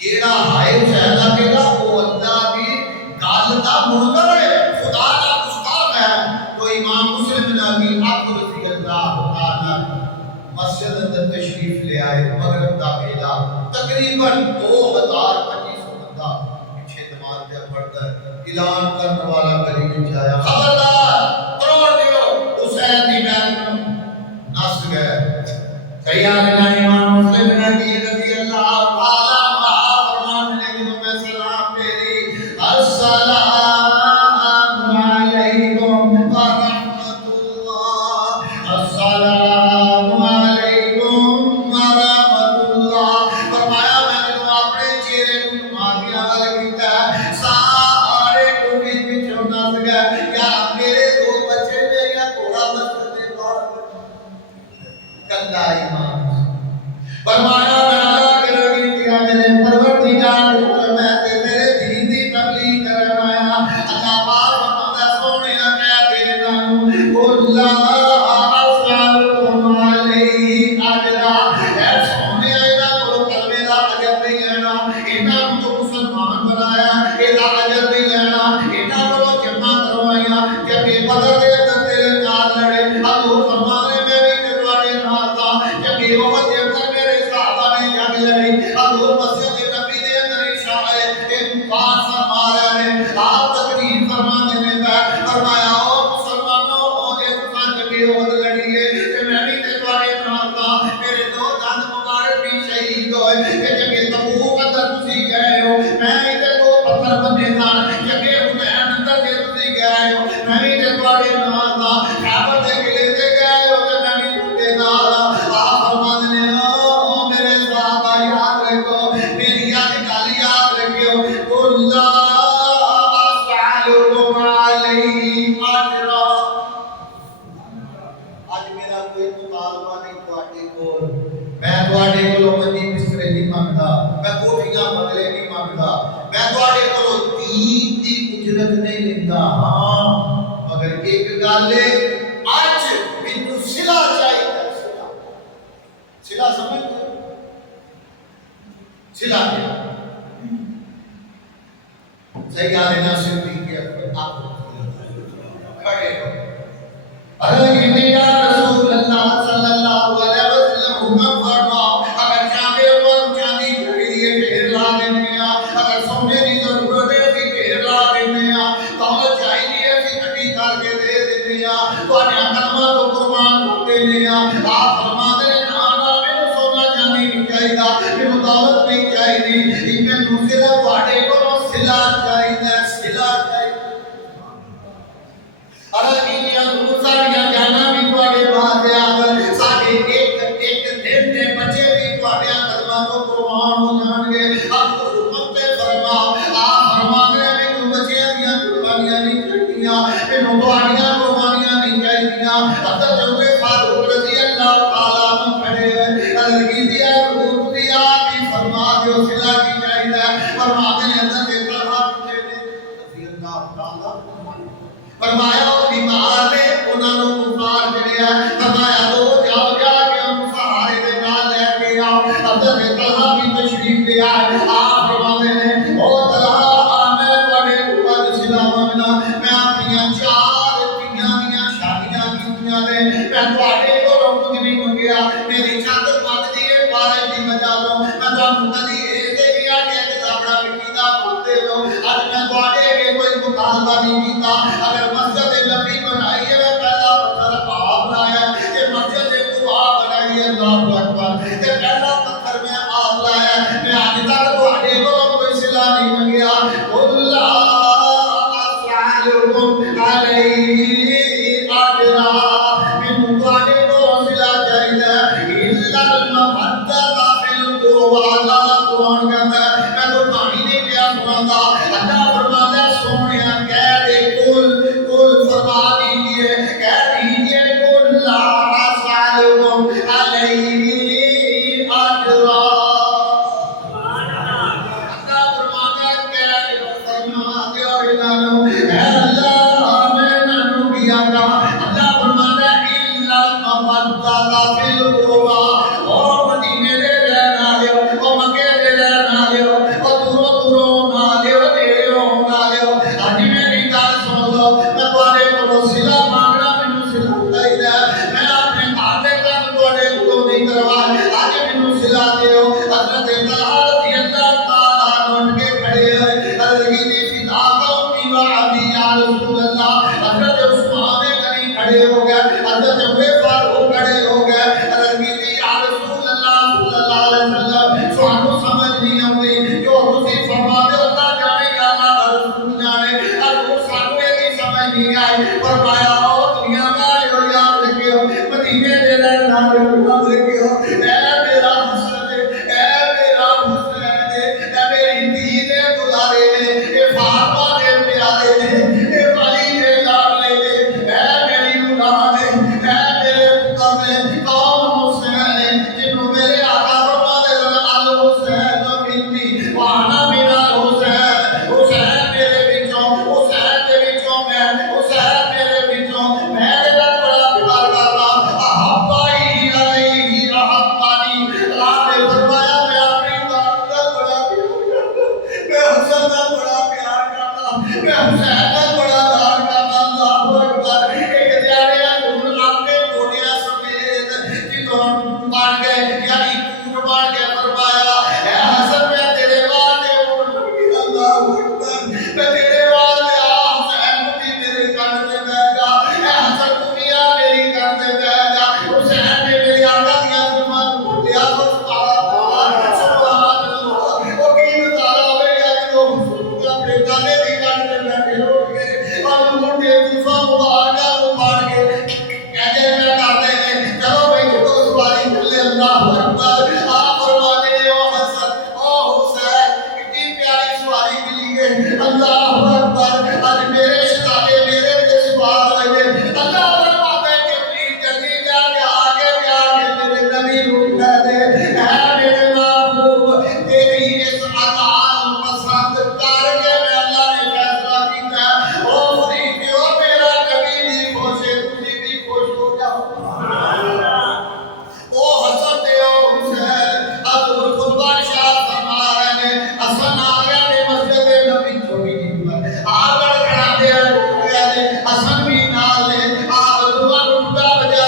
جیڑا ہائے حسین دا کہدا وہ اللہ دی گل دا منکر ہے، خدا دا گستاخ ہے۔ تو امام مسلم نبی عبد رضی اللہ تعالی مسجد اندر تشریف لے آئے، مغرب دا ویلا تقریباً 2500 بندہ پیچھے نماز پہ پڑھتا ہے۔ اعلان کرنے والا گلی میں آیا، خبردار توڑ دیو حسین دی بیعت نس گئے۔ سیدنا امام مسلم نبی رضی اللہ تعالی السلام علیکم ورحمۃ اللہ، السلام علیکم ورحمۃ اللہ۔ فرمایا میں نے اپنے چہرے کو ماضیاں وال کیتا، سارے کو پچھوں نس گئے، یا میرے دو بچے نے یا تھوڑا مسجد کے باہر کندا امام فرمایا میں اللہ کے نبی کیا میرے پروردگار میں تیرے دین دی تبلیغ کرن آیا۔ اللہ پاک فرماتا سونے میں دینا قل لا اسالکم علیہ اجرا، اے سونے انہاں کو کلمے دا اجر نہیں لینا، انہاں کو مسلمان بنایا اے دا اجر نہیں لینا، انہاں کو جمع کروایا جب بدر دے اندر تیرے نال لڑے حضور فرمانے میں بھی تیرے نال تھا، جب وہ حضور مسجد نبی دے اندر اشارہ ایک پاس فرما رہے ہیں، آپ تقریر فرمانے میں فرمایا او مسلمانوں او دے تساں جگے عہد لڑیے تے میں بھی تے تواڈے نال تھا، میرے دو دند مبارک بھی شہید ہوئے تے جگے تبوک اندر تسی گئے ہو، میں بھی تے دو پتھر بنے سن جگے حنین اندر جے تسی گئے ہو، میں بھی تے تواڈے نال تھا، خیبر دے قلعے تے گئے ہو تے میں بھی تواڈے نال آپ فرماندے نے میرے صحابہ یاد رکھو میری یاد گل یاد رکھو قل لا اسالکم علیہ اجرا۔ اج میرا کوئی مطالبہ نہیں تواڈے کول، میں تواڈے کولوں منجی بسترے نہیں منگدا، میں کوٹھیاں بنگلے نہیں منگدا، میں تواڈے کولوں دین دی اجرت نہیں لیندا، ہاں مگر ایک گل ہے اج مینوں صلہ چاہیے، صلہ سمجھ صلہ کیا سیدنا صدیق اکبر آپ کھڑے ہو عرض کی یا رسول اللہ صلی اللہ علیہ وسلم حکم فرماؤ، اگر چاہے پر چاندی چاہیے ڈھیر لا دینے ہیں، اگر سونے کی ضرورت ہے اسی ڈھیر لا دینے ہیں، دولت چاہیے اسی کٹی کر کے دے دینے ہیں، تو انہیں کلمہ تو قربان کر دینے ہیں۔ آپ فرما دے نانا میں سونا چاندی نہیں چاہیے، میں دولت نہیں چاہیے، میں دوسرے واڑے کو صلہ چاہیے، صلہ چاہیے۔ ارادیاں دوسریاں جانا بھی تواڈے واسطے آگر ساڈے ایک دن دے بچے بھی تواڈے قدماں تو قربان ہو جان گے۔ اب حکم تے فرماؤ، آپ فرما دے مینوں بچیاں دیاں قربانیاں نہیں چاہیے، مینوں تواڈیاں قربانیاں نہیں چاہیے۔ حضرت عمر فاروق رضی اللہ تعالی عنہ کھڑے ہوئے، عرض کی دیا حضور دی آپ ہی فرما دیو صلہ کی چاہیے، فرما دے حضرت طلحہ رضی اللہ تعالی فرمایا بیمار نے انہاں نوں بخار چڑھیا، فرمایا دو جاؤ جا کے ان سہارے دے نال لے کے آؤ۔ حضرت طلحہ بھی تشریف لے آئے، آپ فرماتے ہیں او طلحہ میں بڑے اوپر صلہ منگنا، میں اپنی 4 دھیاں دیاں شادیاں کیتیاں نے، میں تواڈے کولوں کچھ نہیں منگیا، میری چھت پٹ دی ہے بارش دی وجہ تو میں تانوں کدی اے تے نہیں آکھیا کہ کپڑا مٹی دا پاندے ہو، اج میں تواڈے اگے کوئی مطالبہ نہیں کیتا، اگر مسجد نبی بنائی ہے میں پہلا پتھر آپ لایا، یہ مسجد قباء بنائی ہے اللہ اکبر، یہ پہلا پتھر میں آپ لایا، میں آج تک تواڈے کولوں کوئی صلہ نہیں منگیا۔ قل لا اسالکم علیہ اجرا، مینوں تواڈے کولوں صلہ چاہیے، الا المودۃ فی القربى۔ اللہ قرآن کہتا ہے میں تو کہانی نہیں پیا سناتا، اللہ فرماتا ہے سونیا کہہ دے قل فرما دیجئے کہہ دیجئے قل لا اسالکم علیہ اجرا۔ اللہ فرماتا ہے کہہ دے فرما دے اور انہوں اے اللہ میں نانو کیا گا، اللہ فرماتا ہے الا المودۃ فی القربى، او مدینے دے رہن والے او مکے دے رہن والے حسین کا بڑا دار کرنا اللہ اکبر ایک دیارے نور اپنے گھوڑیاں سمیت جدوں بن گئے یعنی اونٹ بن کے فرمایا اے حسن میں تیرے واسطے اونٹ بن گیا اللہ اکبر میں تیرے واسطے حسین کو بھی میرے کان تے بیٹھ جا اے حسن تو بھی آ میری کان تے بیٹھ جا حسین نے میری آقا دیا زبان بولیا تو سبحان اللہ او کی بتایا ہوئے یا جو حسن اپنے گالے دی کان تے بیٹھے ہو گئے اور موٹے طوفان مبارکہ کو مار کے کہتے میں کرتے ہیں چلو بھائی جو سواری چلے اللہ اکبر آپ فرماتے ہیں او حسن او حسین کتنی پیاری سواری ملی ہے اللہ اکبر آج میرے شہزادے میرے تے سوار ہوئے اللہ فرماتے ہیں کہ اپنی جلدی جا کے آگے میرے نبی رو کہہ دے اے میرے محبوب تیری اس عطا پسند کر کے میں اللہ نے فیصلہ کیتا ہے او فریدیو میرا نبی بھی خوش ہے تجھے بھی خوش ہو جاؤ او حسن تے او حسین حضور خود بادشاہ فرما رہے ہیں حسن آ گیا نے مسجد نبی چھوٹی جی پر آگڑ کھڑا دے حسن بھی نال لے آپ دعا ٹوٹا بجا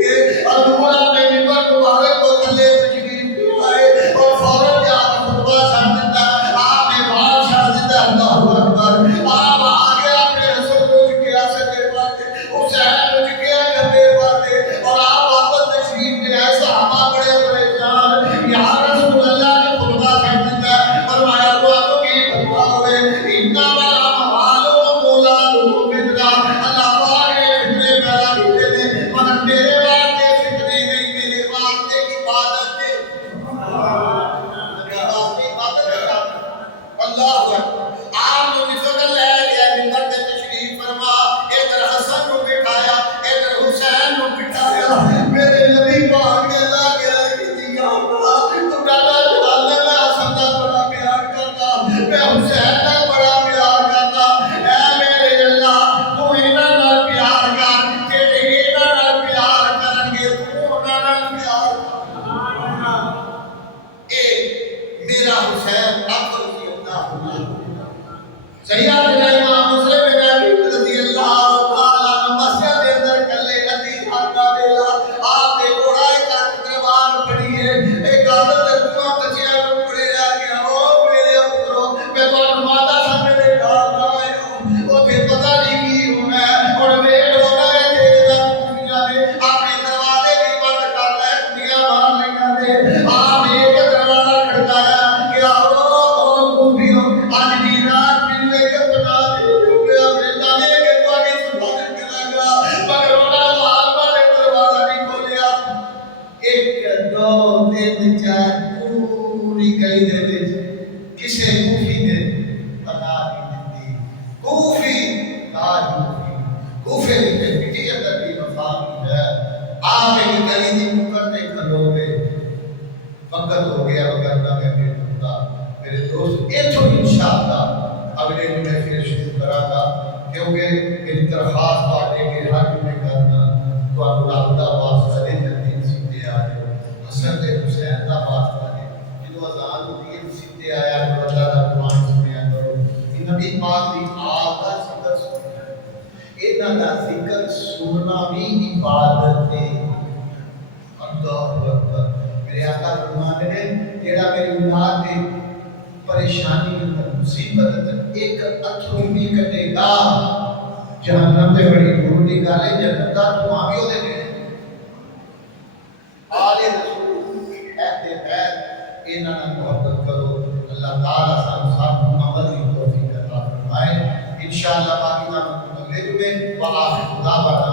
گے اللہ نے ممبر مبارک کو تھلے تشریف لائے اور فوراً جا کے خطبہ چھڑ دیتا آپ نے بات چھڑ دیتا اللہ اکبر آپ آگے اپنے رسول کو جھکیا سجے پاتے حسین کو جھکیا کبے پاتے اور آپ واپس تشریف لے آئے صحابہ بڑے پریشان یا رسول اللہ نے خطبہ چھڑ دیتا فرمایا تو آپ کی فتوہ ہوئے انما الاموال والأولاد فتنہ اللہ پاک نے فتنے پیدا کیتے تھے مگر میرے واسطے فتنے نہیں میرے واسطے عبادت ہے میرے واسطے عبادت ہے اللہ اکبر آپ نے فضل لے لیا ممبر تے تشریف فرما ادھر حسن کو بٹھایا ادھر حسین کو بٹھایا میرے نبی پاک نے لا گیا کہ یا اللہ تو ڈالا جوال میں حسن کا بڑا پیار کرتا میں حسین کا بڑا پیار کرتا اے میرے اللہ تو انہاں نال پیار کر جڑے انہاں نال پیار کرن گے تو انہاں نال پیار اے میرا حسین افضل کی اللہ سیدنا امام مسلم بن ابی رضی اللہ تعالی عنہ مسجد کے اندر کلے ندی کا ویلا آپ نے گھوڑا ایک تلوار پھڑی ہے ایک عادت دکھوا بچیاں کو پڑے آ گیا او میرے پترو میں تو ماتا سامنے دے گھر آیا ہوں او تے پتہ نہیں کی ہونا ہے اور ویٹ ہو رہا ہے تیرا دنیا نے اپنے دروازے بھی بند کر لے دنیا باہر نہیں کرتے آپ نے ایک دروازہ کھڑکایا کہ آؤ خوبیوں آج بھی رات میں ایک بنا دے اپنے جانے کے تو آگے سبحان کرے گا مگر انہاں لال والے دروازہ نہیں کھولیا ایک دو تین چار پوری گلی دے وچ کسے کوفی نے پتا نہیں دتی کوفی کوفے دی مٹی اندر بھی مقام ہے آپ ایک گلی دی نکڑ تے کھلو گے وقت ہو گیا وگرنہ میں بھی ہوتا میرے دوست ایتھوں انشاءاللہ اگلے جمعے پھر شروع کرا گا کیونکہ میری درخواست پاٹے کے ہر جمعے کرنا تو آپ رابطہ واسطہ دے جلدی سیدھے آ جائے حسن تے حسین دا واسطہ دے جدو اذان ہوتی ہے سیدھے آیا کرو اللہ دا قرآن سنیا کرو نبی پاک دی آل دا ذکر سنیا انہاں دا ذکر سننا بھی عبادت ہے اللہ اکبر میرے آقا فرماتے ہیں جیڑا میری اولاد دے پریشانی اندر مصیبت اندر ایک اتھرو بھی کٹے گا جہنم تے بڑی دور دی گل ہے جنت دا دھواں بھی اودے گئے آل رسول اہل بیت انہاں نال محبت کرو اللہ تعالی سانو سب نوں عمل دی توفیق عطا فرمائے انشاءاللہ باقی دا اگلے جمعے وآخر دعوانا